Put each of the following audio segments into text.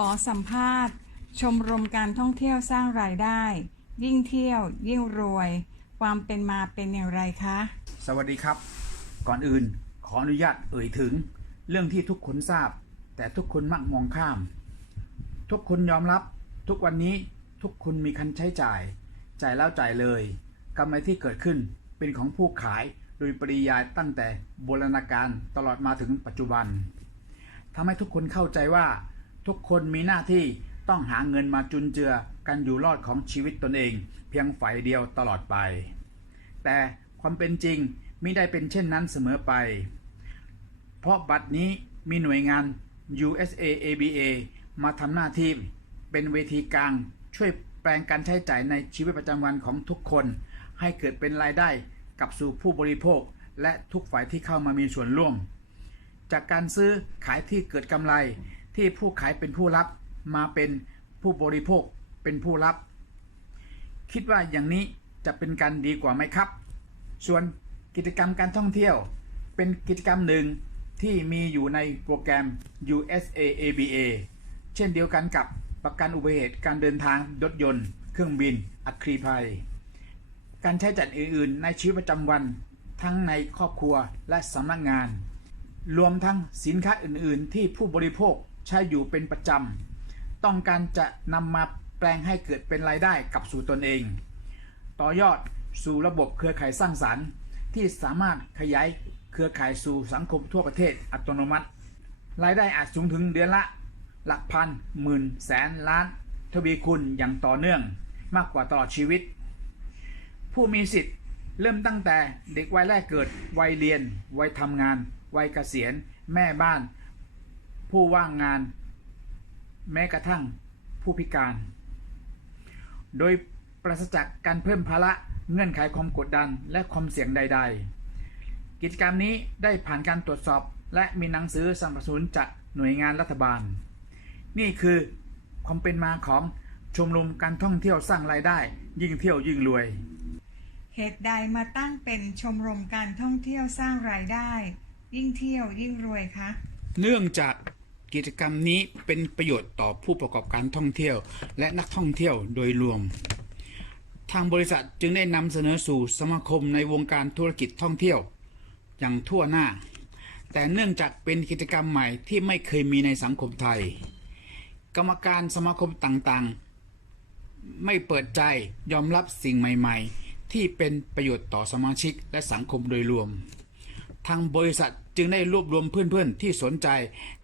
ขอสัมภาษณ์ ชมรมการท่องเที่ยวสร้างรายได้ ยิ่งเที่ยว ยิ่งรวย ความเป็นมาเป็นอย่างไรคะ สวัสดีครับ ก่อนอื่นขออนุญาตเอ่ยถึง เรื่องที่ทุกคนทราบ แต่ทุกคนมักมองข้าม ทุกคนยอมรับ ทุกวันนี้ทุกคนมีคันใช้จ่าย จ่ายแล้วจ่ายเลยกำไรที่เกิดขึ้นเป็นของผู้ขายโดยปริยายตั้งแต่โบราณกาลตลอดมาถึงปัจจุบันทำให้ทุกคนเข้าใจว่า ทุกคนมีหน้าที่ต้องหาเงินมาจุนเจือกันอยู่รอดของชีวิตตนเอง เพียงฝ่ายเดียวตลอดไป แต่ความเป็นจริงไม่ได้เป็นเช่นนั้นเสมอไป เพราะบัดนี้มีหน่วยงาน USA ABA มาทำหน้าที่เป็นเวทีกลาง ช่วยแปลงการใช้จ่ายในชีวิตประจำวันของทุกคน ให้เกิดเป็นรายได้กลับสู่ผู้บริโภค และทุกฝ่ายที่เข้ามามีส่วนร่วม จากการซื้อขายที่เกิดกำไร ที่ผู้ขายเป็นผู้รับมาเป็นผู้บริโภคเป็นผู้รับ คิดว่าอย่างนี้จะเป็นการดีกว่าไหมครับ ส่วนกิจกรรมการท่องเที่ยว เป็นกิจกรรมหนึ่งที่มีอยู่ในโปรแกรม USA ABA เช่นเดียวกันกับประกันอุบัติเหตุการเดินทางรถยนต์ เครื่องบิน อัคคีภัย การใช้จ่ายอื่นๆ ในชีวิตประจำวัน ทั้งในครอบครัวและสำนักงาน รวมทั้งสินค้าอื่นๆ ที่ผู้บริโภค ใช้อยู่เป็นประจำ ต้องการจะนำมาแปลงให้เกิดเป็นรายได้กับสู่ตนเอง ต่อยอดสู่ระบบเครือข่ายสร้างสรรค์ที่สามารถขยายเครือข่ายสู่สังคมทั่วประเทศอัตโนมัติ รายได้อาจสูงถึงเดือนละ หลักพันหมื่นแสนล้าน ทวีคูณอย่างต่อเนื่องมากกว่าตลอดชีวิต ผู้มีสิทธิ์เริ่มตั้งแต่เด็กวัยแรกเกิด วัยเรียน วัยทำงาน วัยเกษียณ แม่บ้าน ผู้ว่างงาน แม้กระทั่งผู้พิการ โดยปราศจากการเพิ่มภาระเงื่อนไขความกดดันและความเสี่ยงใด ๆ กิจกรรมนี้ได้ผ่านการตรวจสอบและมีหนังสือสนับสนุนจากหน่วยงานรัฐบาล นี่คือความเป็นมาของชมรมการท่องเที่ยวสร้างรายได้ ยิ่งเที่ยวยิ่งรวย เหตุใดมาตั้งเป็นชมรมการท่องเที่ยวสร้างรายได้ ยิ่งเที่ยวยิ่งรวยคะ เนื่องจาก กิจกรรมนี้เป็นประโยชน์ต่อผู้ประกอบการท่องเที่ยว และนักท่องเที่ยวโดยรวม ทางบริษัทจึงได้นำเสนอสู่สมาคมในวงการธุรกิจท่องเที่ยว อย่างทั่วหน้า แต่เนื่องจากเป็นกิจกรรมใหม่ที่ไม่เคยมีในสังคมไทย กรรมการสมาคมต่างๆ ไม่เปิดใจยอมรับสิ่งใหม่ ๆ ที่เป็นประโยชน์ต่อสมาชิกและสังคมโดยรวม ทางบริษัทจึงได้รวบรวมเพื่อนๆ ที่สนใจ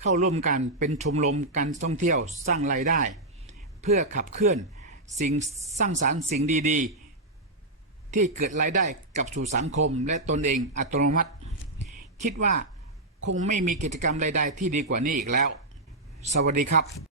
เข้าร่วมกันเป็นชมรมการท่องเที่ยวสร้างรายได้ เพื่อขับเคลื่อนสิ่งสร้างสารรค์สิ่งดีๆ ที่เกิดรายได้กับสู่สังคมและตนเองอัตโนมัติ คิดว่าคงไม่มีกิจกรรมใดๆที่ดีกว่านี้อีกแล้ว สวัสดีครับ